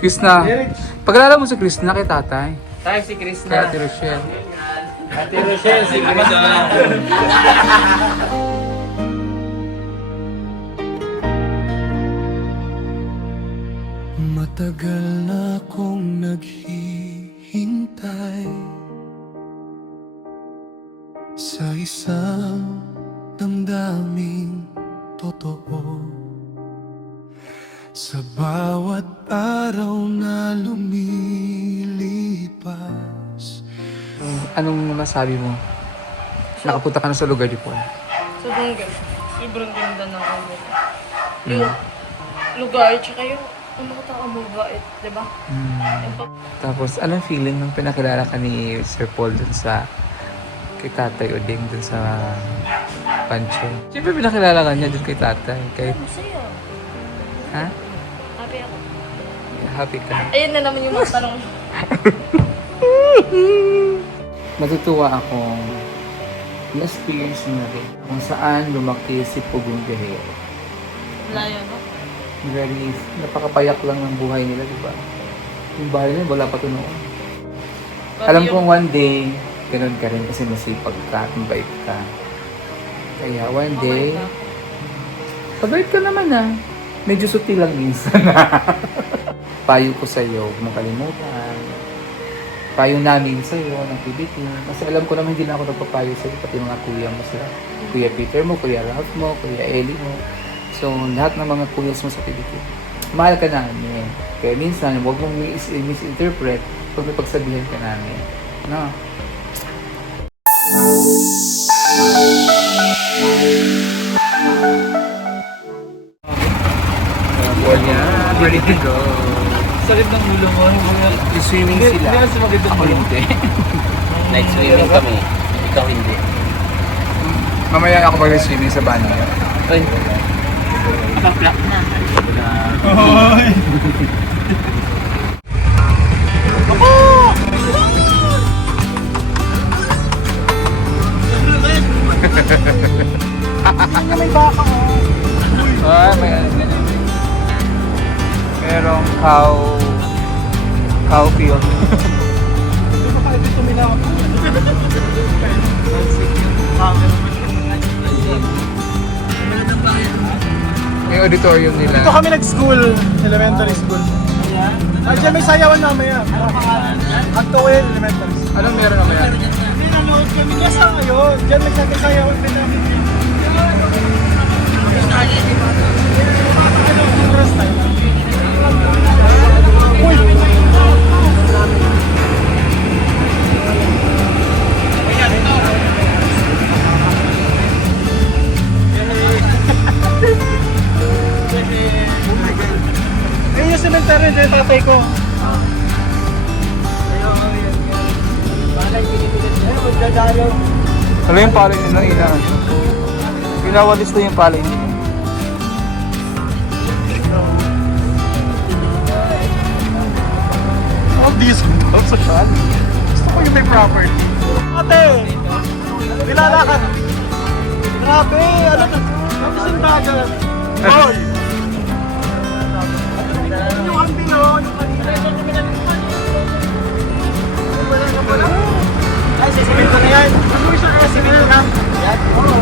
Krishna. Pag-alala mo si Krishna kay tatay. Tayo si Kay Krishna. Ate Rochelle. Ate Rochelle, si Krishna. Matagal na akong naghihintay sa isang damdaming totoo. Sa bawat araw na lumilipas, Anong masabi mo? Nakapunta ka na sa lugar di po. Sobrang ganda. Sobrang ganda ng ano. Yung lugar, tsaka yung mga tao mabait, di ba? Yung Tapos, anong feeling nung pinakilala ka ni Sir Paul dun sa kay Tatay Oding dun sa Pancho? Siyempre pinakilala ka niya dun kay Tatay. Kay, masaya. ha? Happy ako. Happy ka. Ayun na naman yung mga tanong. Natutuwa akong na-experience mo na rin kung saan lumaki si Pugong Guerrero. Layo, no? Very, napakapayak lang ng buhay nila, di ba? Yung bahay nila, wala pa ito noon. Alam kong one day, ganun ka rin kasi masipag ka, mabait ka. Kaya one day, pabait ka naman medyo suti lang minsan. Payo ko sa'yo, huwag mong kalimutan. Payo namin sa'yo ng PBT. Kasi alam ko naman hindi na ako nagpapayo sa'yo, pati mga kuya mo sila. Kuya Peter mo, Kuya Ralph mo, Kuya Ellie mo. So, lahat ng mga kuyas mo sa PBT. Mahal ka namin. Kaya minsan, huwag mong misinterpret pag may pagsabihan ka namin. No? Yan, ready to go. Sakit ng ulo mo. Swimming sila. Hindi na sumagot Ako hindi. Night swimming kami. Ikaw hindi. Mamaya ako mag-swimming sa banyo. Ay. Nakaplak na. may baka mo. Ah, may merong cow field. Hindi ba kayo dito minaw? Yung auditorium nila. Dito kami nag-school, elementary school. Diyan may sayawan mamaya. Agtawin, elementary school. Anong meron mamaya? Hindi nanood kami. Kesa ngayon, diyan nagsasayawan din namin. First time. Uy! Ayun yung cemetery dyan yung tatay ko. Ano yung palay nila? Pinawalis na yung palay nila. All these daw sa shot. Gusto ko yung may property. Ate! Nilalakad! Grabe! Ano na? Ano sa dagat? Hoy! Yung ambino, yung kanina. Ay, sisimil ko na yan. Ano yung siya kaya simil na? Yan? Oo.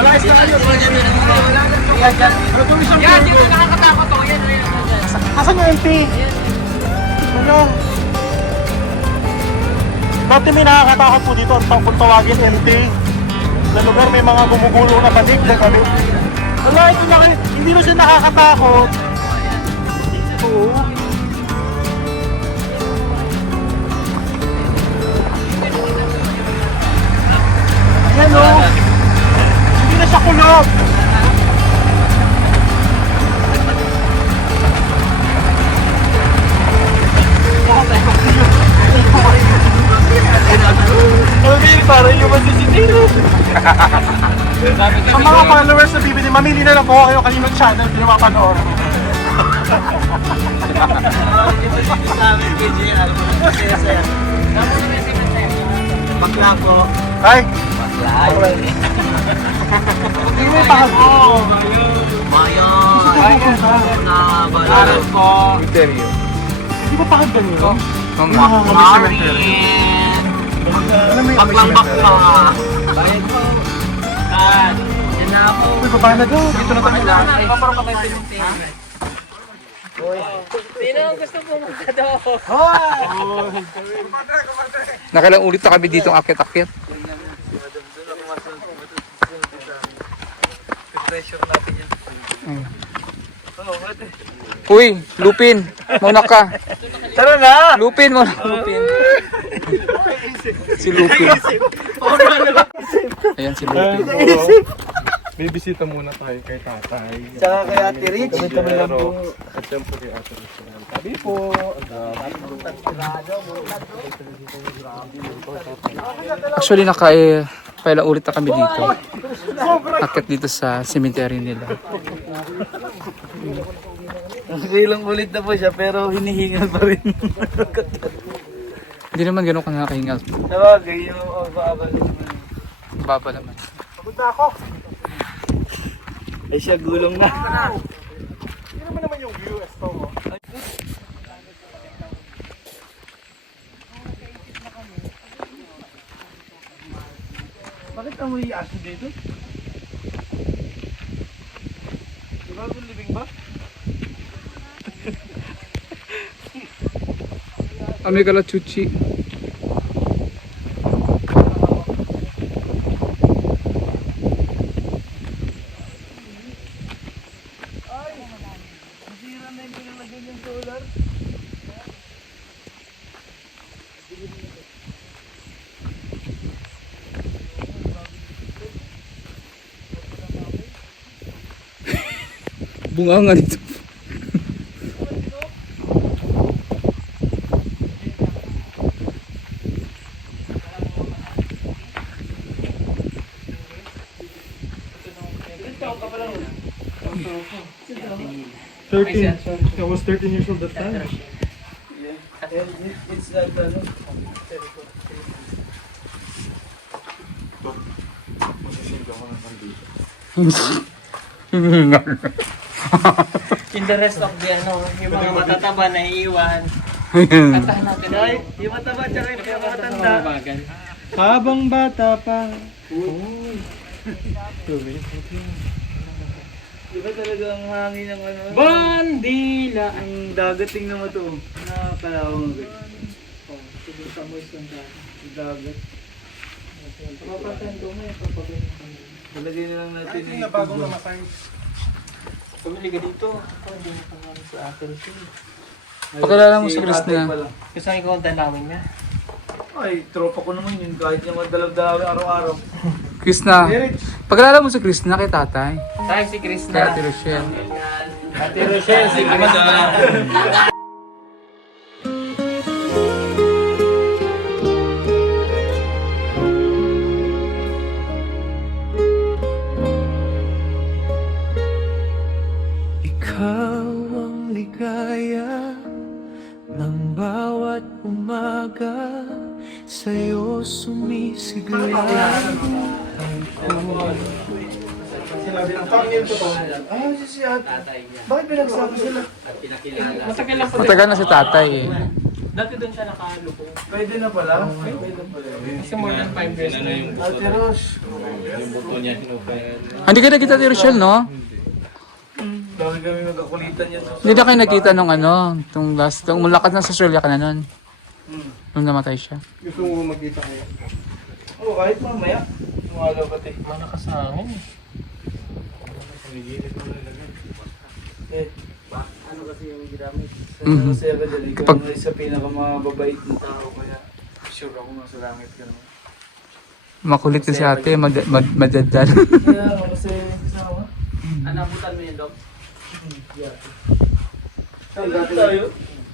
Malayas na kayo. Yan, yan. Ano itong isang Yan, yun ang nakakatakot ako. Yan. asan yung MP? Ano? Dati may nakakatakot po dito kung tawagin MP. Sa lugar may mga gumugulong na banig na kami. Wala, ito na kayo. Hindi na siya nakakatakot. Oo. Ayan o. Hindi na siya kulog. Okay, parang yung masisitiro. Sa mga followers sa BBD, mamili na lang po kayo kaninong channel pinapapanood. Bakla po. Ay! Bakla. Hindi mo pa ako. Mayon! Na balaran po. Cemetery. Di ba pakinggan nyo? Oo nga. Marin! Baklang-bakla! Bayad po. Yan. Yan na ako. Uy, babae na daw. Dito na kami lahat. Paparang ka tayo cemetery. Sino ang gusto pumunta doon? Nakailang ulit na kami dito ang akit-akit. Pressure natin yan. Uy, Lupin, mauna ka. Tara na! Lupin, mauna ka. Lupin. Si Lupin. Ayan si Lupin. May bisita muna tayo kay tatay. Tsaka kay Ate Rich. Kami lang po. At yan po kay Ate Rich. Sabi po. Actually, pailang ulit na kami dito. Akit dito sa cemetery nila. Ilang ulit na po siya pero hinihingal pa rin. Hindi naman ganun ka nakakahingal. Sabagay yung babal. Baba naman. Pagod na ako. Ay siya gulong na. Hindi naman yung view. Esto mo. Bakit amoy asin dito? Di ba yung libing ba? Ami kala chuchi. Bunga nga dito. I was 13 years old that time. It's like ano. In the rest of the ano, yung mga matataba na iiwan. Kantahan natin ay, yung mataba tsaka yung matanda. Habang bata pa. Di ba talaga ang hangin ng ano? Bandila! Ang dagat, tingnan mo to. Nakakalawang agad. Oh, siguro sa moist ng dagat. Papatando mo yan, papagay mo. Talagay na lang natin Ay, na bagong namatay. Pumili ka dito. Ako hindi mo pangalan sa Apple Phone. Pakilala mo si Krishna. Gusto ang ikaw ang dalawin niya? Ay, tropa ko naman yun. Kahit naman dalaw-dalaw araw-araw. Krishna. Pagkalala mo si Krishna kay tatay. Tayo si Kay Krishna. Ate Rochelle. Ate Rochelle, si Krishna. Ikaw ang ligaya ng bawat umaga, sa'yo sumisigla ang kulay. Sinabi ng thumbnail ko to. Ah, si Ate. Bakit pinagsabi sila? Matagal lang po. Matagal na si tatay eh. Dati doon siya nakalupo. Pwede na pala? Pwede na pala. Kasi more than 5 years na yung Ate Rosh. Hindi ka nakita Ate Rochelle, no? Dami kami magkakulitan yan. Hindi na kayo nakita nung ano, nung lakad na sa Australia ka na nun. Nung namatay siya. Gusto mo magkita kayo? Oo, kahit mamaya. Sumalaw pati. Malakas na hangin. Ano kasi yung ginamit? Mhm. Kasi agad dali ka Kapag- naman sa pinakamababait ng tao. Kaya sure ako nasa langit ka naman. Makulit din si ate, madadal. Kaya ako kasi kasama. Anabutan mo yan, Dok?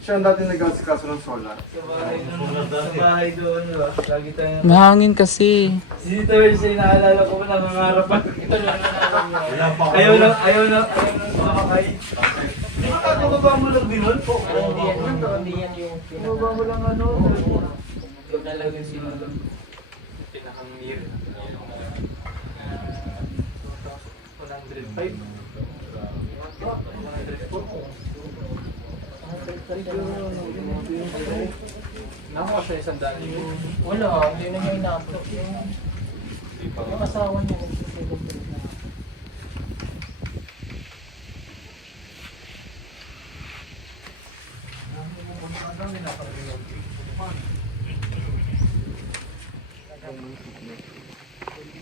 Siya ang dati nag-asikaso ng solar. Sa bahay doon, diba? Lagi tayo. Mahangin kasi. Si Thursday, naalala ko na nangangarapan. Ito lang ayaw na sumakay. Di ba kakababa mo lang din nun? Hindi yan yung kakababa mo lang ano. Ito talaga sila doon. Pinakang near. 105. Nakuha siya isang daan. Wala, hindi na niya inabot. Yung asawa niya.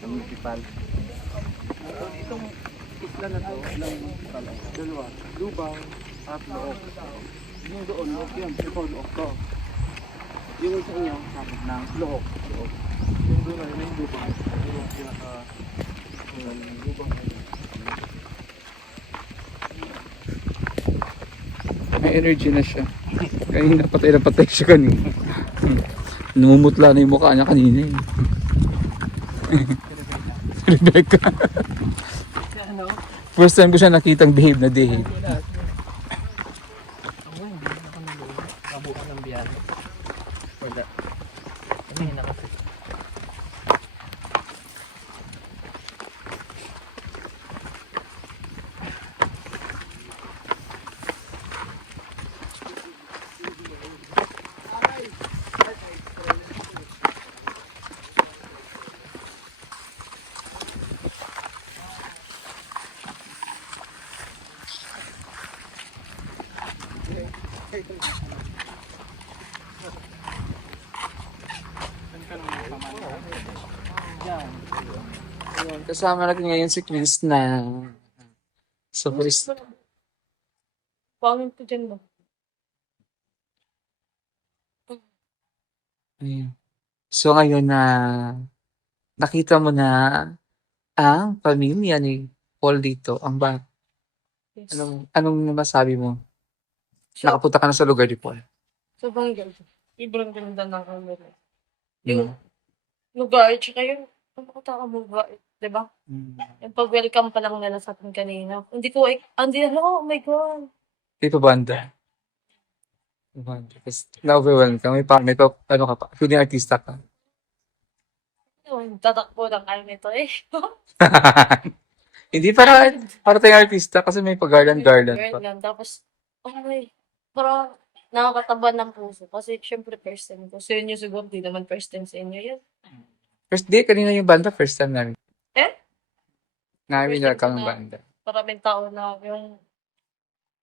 Municipal. Itong isla na to, ilang municipal? Dalawa. Lubang at Look. Yung doon, Look yan. Ito, Look to. Yung sa inyo, sabot ng Look. Yung doon ay yung Lubang. Yung pinaka Lubang. May energy na siya. Kanina patay na patay siya kanina. Namumutla na yung mukha niya kanina eh. Rebecca. First time ko siya nakitang behave na behave. Kabukan ng biyahe. Wala. Ano na kasi? Kasama natin ngayon si Chris na so first Pangin ko dyan ba? ayun. So ngayon na nakita mo na ang pamilya ni Paul dito, ang ba Yes. anong masabi mo? So, Nakapunta ka na sa lugar ni Paul. sobrang ganda. Sobrang ganda ng camera. Mm. Lugar, tsaka yung nakataka mo ba? Diba? Mm. Yung pag-welcome pa lang nila sa atin kanina. Hindi ko, hindi, oh my God. Dito banda. Banda. Tapos na-overwhelmed ka. Ano ka pa? Feeling artista ka. Tatakbo ng kayo nito eh. Hindi para tayong artista kasi may pag-garland pa. Garland. Tapos, okay. Parang nakakataba ng puso. Kasi syempre first time ko. Sa inyo siguro, di naman first time sa inyo yan. First day, kanina yung banda, first time namin. Eh? Namin First time ka ko ng na. banda. Maraming tao na yung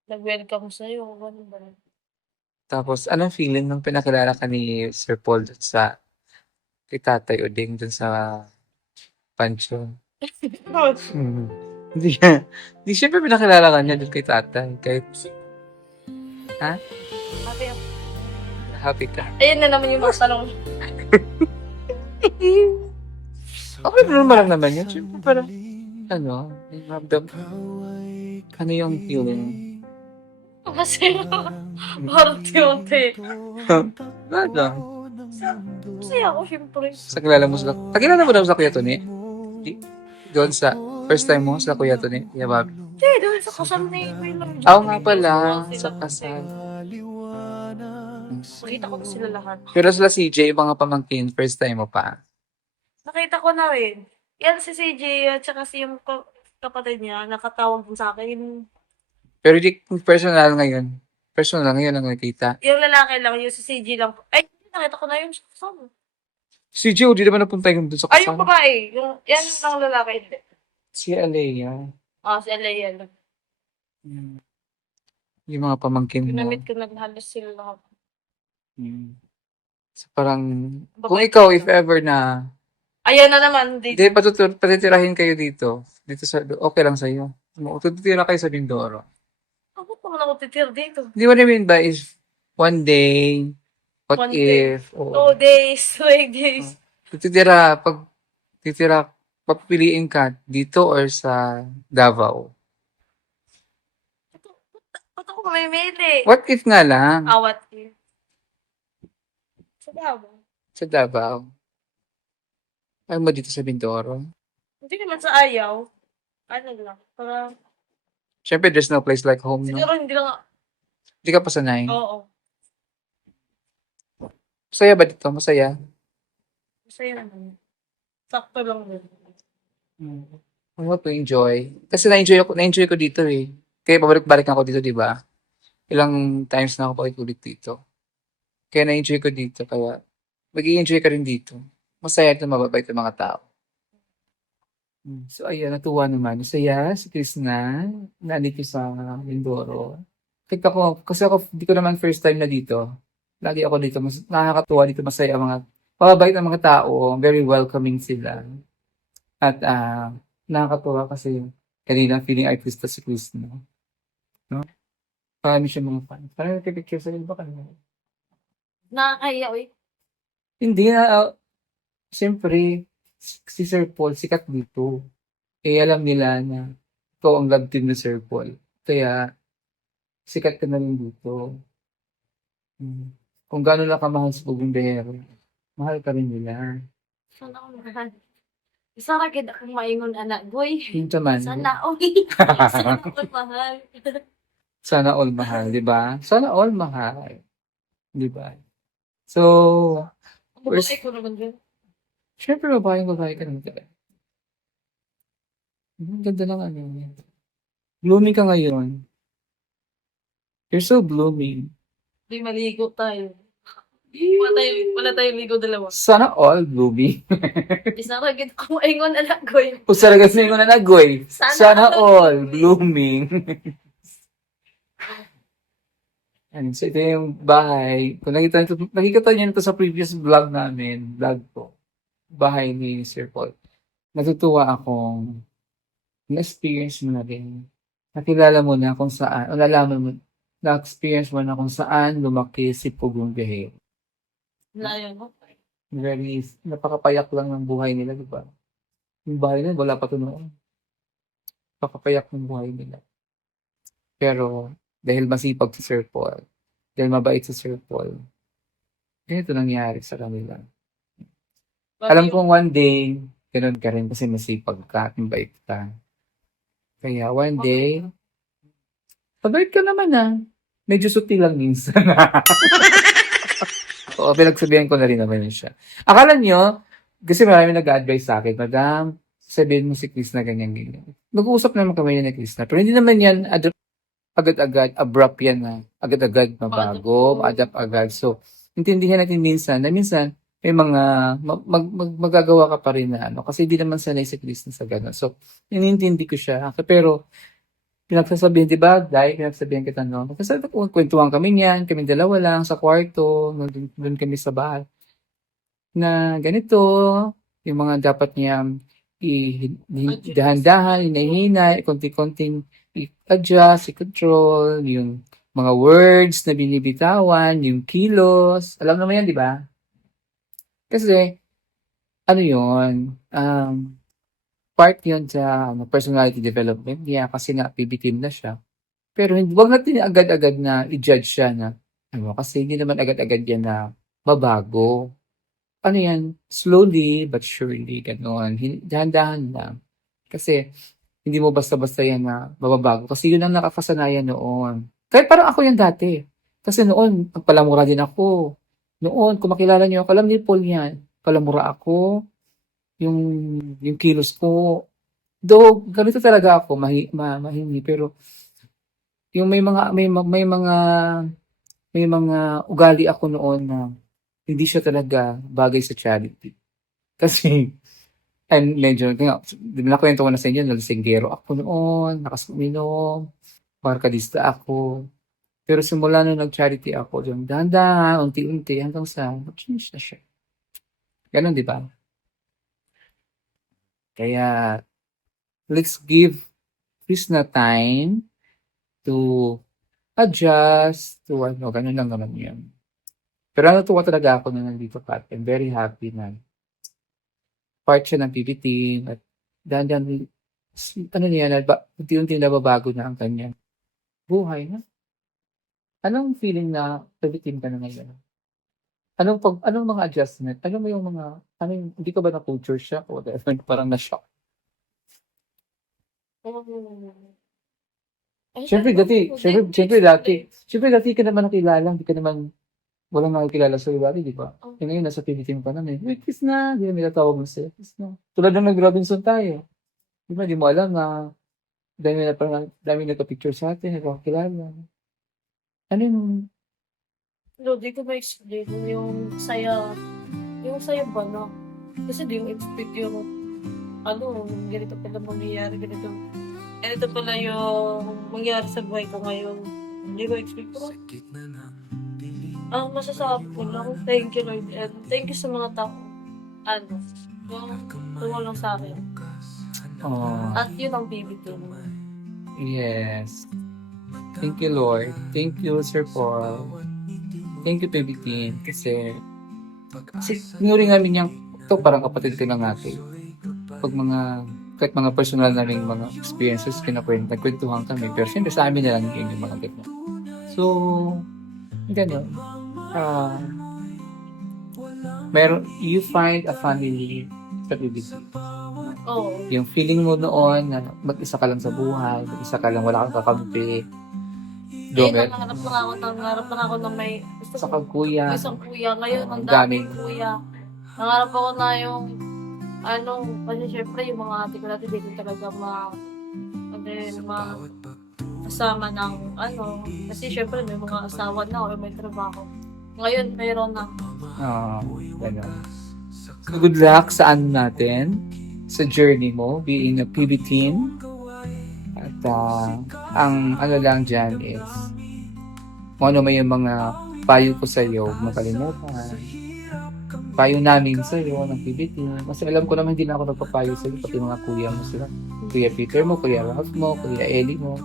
nag-welcome sa'yo. Ganun ba? Tapos, anong feeling nung pinakilala ka ni Sir Paul dun sa kay Tatay Oding dun sa Pancho? Hindi siya. Hindi siyempre pinakilala ka niya dun kay Tatay. Kahit Happy ako. happy ka. Ayun na naman yung mga tanong. Okay, normal lang naman yun. Siyempre parang, yung ramdam. Ano yung feeling? Kasi parang tiyonte. Ano? Kasi ako syempre. Sa kilala mo sila. Kakilala mo daw sa Kuya Tony? Doon sa first time mo sa Kuya Tony? Yeah, Bobby. Hindi, doon sa kasal ni Kuya Lang. Oo nga pala, sa kasal. Nakita ko na sila lahat. Pero sila CJ, yung mga pamangkin, first time mo pa. Nakita ko na rin. Yan si CJ at saka si yung kapatid niya nakatawag din sa akin. Pero di personal ngayon. Personal ngayon lang nakita. Yung lalaki lang, yung si CJ lang. Ay, nakita ko na yun sa kasama. CJ, di naman napunta yung doon sa Ay, yung kasal. babae. Yan lang lalaki. Hindi. Si Alea. Si Alea lang. Yung mga pamangkin mo. Ginamit ko na halos sila lahat. So, parang, kung Babae ikaw, ko. if ever na, Ayan na naman. Dito. hindi, patitirahin kayo dito. Dito sa, okay lang sa'yo. Tutitira kayo sa Mindoro. Ako pa naman ako titir dito. Hindi mo namin ba if one day, what One day. if, 2 days, 3 days. titira, papiliin ka dito or sa Davao? Ba't ako mamimili? What if nga lang, Awat eh. Sa Davao. sa Davao? Ayaw mo dito sa Mindoro? Hindi naman sa ayaw. Ano lang. Para, Siyempre, there's no place like home, no? siguro hindi lang. Hindi ka pa sanay. Oo. Masaya ba dito? Masaya? Masaya naman. Sakto lang din. Ano to enjoy? Kasi na-enjoy ko dito eh. Kaya pabalik-balik ako dito, di ba? Ilang times na ako paulit dito. Kaya na-enjoy ko dito. Kaya mag-i-enjoy ka rin dito. Masaya at mababait ang mga tao. So, ayan, natuwa naman. Masaya si Chris na nandito sa Mindoro. Kasi ako, di ko naman first time na dito. Lagi ako dito. Mas nakakatuwa dito. Masaya ang mga, mababait ang mga tao. Very welcoming sila. At nakakatuwa kasi kanina feeling artista si Chris, no? Marami siya mga fans. Parang nagpipicture sa ba kanina? Nakakahiya, uy. Hindi na, siyempre, si Sir Paul, sikat dito. Eh, alam nila na ito ang love team ni Sir Paul. Kaya, sikat ka na rin dito. Kung gano'n lang kamahal sa Bugundero, mahal ka rin nila. Sana ako mahal. Isa ra gid akong maingon anak, boy. Yun naman. Sana, uy. Sana ako mahal. Sana all mahal, di ba? Sana all mahal. Di ba? So, Babae ko naman din. syempre, babae ka naman talaga. Ang ganda ng ano. Blooming ka ngayon. You're so blooming. Di maligo tayo. Wala tayong ligo dalawa. Sana all blooming. Isa ra gid akong maingon anak, boy. Usara kasi ko na nagoy. Sana Sana all all blooming. Ano, so ito yung bahay. Kung nakikita niyo ito sa previous vlog ko. Bahay ni Sir Paul. Natutuwa akong na-experience mo na rin. Nakilala mo na kung saan, o nalaman mo, na-experience mo na kung saan lumaki si Pugong Gahe. Layo mo. Very, napakapayak lang ng buhay nila, di ba? Yung bahay nila, wala pa ito noon. Napakapayak ng buhay nila. Pero, dahil masipag si Sir Paul, dahil mabait si Sir Paul, ganito nangyari sa kanila. Alam kong one day, ganun ka rin kasi masipag ka at mabait ka. Kaya one day, mabait ka naman medyo sutil lang minsan. Oo, pinagsabihan ko na rin naman siya. Akala nyo, kasi marami nag-advise sa akin, Madam, sabihin mo si Chris na ganyan-ganyan. Nag-uusap naman kami ni Chris na, pero hindi naman yan agad-agad, abrupt yan na agad-agad mabago, adapt agad. So, intindihan natin minsan na minsan may mga magagawa ka pa rin na ano, kasi hindi naman sanay si Chris na sa gano'n. So, inintindi ko siya. Pero, pinagsasabihan, di ba? Dahil pinagsasabihan kita, no? Kasi kwentuhan kami niyan, kami dalawa lang sa kwarto, doon kami sa bahay. Na ganito, yung mga dapat niya dahan-dahan, hinahinay, konti-konting i-adjust, i-control, yung mga words na binibitawan, yung kilos. Alam naman yan, di ba? Kasi, ano yun, part yun sa personality development niya kasi nga PB team na siya. Pero wag natin agad-agad na i-judge siya na, kasi hindi naman agad-agad yan na babago. Ano yan, slowly but surely, gano'n. Dahan-dahan lang. Kasi, hindi mo basta-basta yan na mababago. Kasi yun ang nakakasanayan noon. Kahit parang ako yan dati. Kasi noon, palamura din ako. Noon, kung makilala niyo ako, alam ni Paul yan. Palamura ako. Yung kilos ko. Though, ganito talaga ako, mahingi. Pero, yung may mga ugali ako noon na hindi siya talaga bagay sa charity. Kasi, medyo, nakwento ko na sa inyo, nalisinggero ako noon, nakasuminom, markadista ako. Pero simula nung nag-charity ako, yung dahan-dahan, unti-unti, hanggang sa, change na siya. Ganon, di ba? Kaya, let's give Chris na time to adjust to ganun lang naman yun. Pero natuwa talaga ako na nandito pa. I'm very happy na part siya ng PB team at dahan-dahan, unti-unti nababago na ang kanyang buhay na. Anong feeling na PB team ka na ngayon? Anong mga adjustment? Ano mo yung mga, hindi ka ba na-culture shock o whatever? Parang na-shock. Siyempre dati ka naman nakilala, hindi ka naman, walang nakikilala sa dati, di ba? E ngayon, nasa PB team ka na, Chris na, di ba, may tatawag mo siya, Chris na. Tulad ng nag-Robinson tayo. Di ba, di mo alam na dami nagpa-picture sa atin, nagpapakilala. Ano yung, No, di ko ma-explain yung saya ba na? Kasi di yung expect yung, ganito pala mangyayari, ganito pala yung mangyayari sa buhay ko ngayon. Hindi ko expect ko. Ang masasabi ko lang, thank you Lord, and thank you sa mga tao, yung tumulong sa akin. oh, At yun ang bibigyan mo. yes. Thank you, Lord. Thank you, Sir Paul. Thank you, Baby Teen. Kasi pinuri namin yung, ito parang kapatid ko lang natin. Pag kahit mga personal na rin mga experiences, nagkwentuhan kami. Pero siyempre sa amin na lang yung mga ganyan. So, gano'n. You find a family sa Baby Teen. Oo. Yung feeling mo noon na mag-isa ka lang sa buhay, mag-isa ka lang, wala kang kakampi. Jomel, Nangarap lang ako na may sa kagkuya, isang kuya. Ngayon, ang daming daming kuya. Nangarap ako na yung, kasi syempre yung mga ate ko natin, dito talaga kasama ng, kasi syempre may mga asawa na o may trabaho. Ngayon, mayroon na. Gano'n. So, good luck sa natin, sa journey mo, being a PB teen. At ang lang dyan is, kung ano may yung mga payo ko sa'yo, makalimutan. Payo namin sa'yo ng PB teen. Kasi alam ko naman hindi na ako nagpapayo sa'yo, pati mga kuya mo sila. Kuya Peter mo, Kuya Ralph mo, Kuya Ellie mo.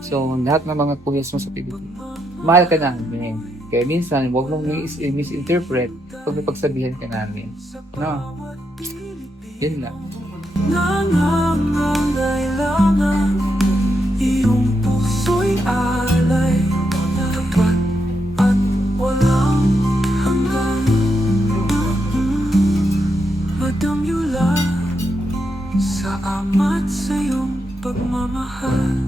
So, lahat ng mga kuya mo sa PB teen. Mahal ka namin. Kaya minsan, huwag mong misinterpret pag may pagsabihan ka namin. No? Yun lang. Nangangailangan iyong puso'y alay, tapat at walang hanggan. Madamyula sa ama't sa iyong pagmamahal.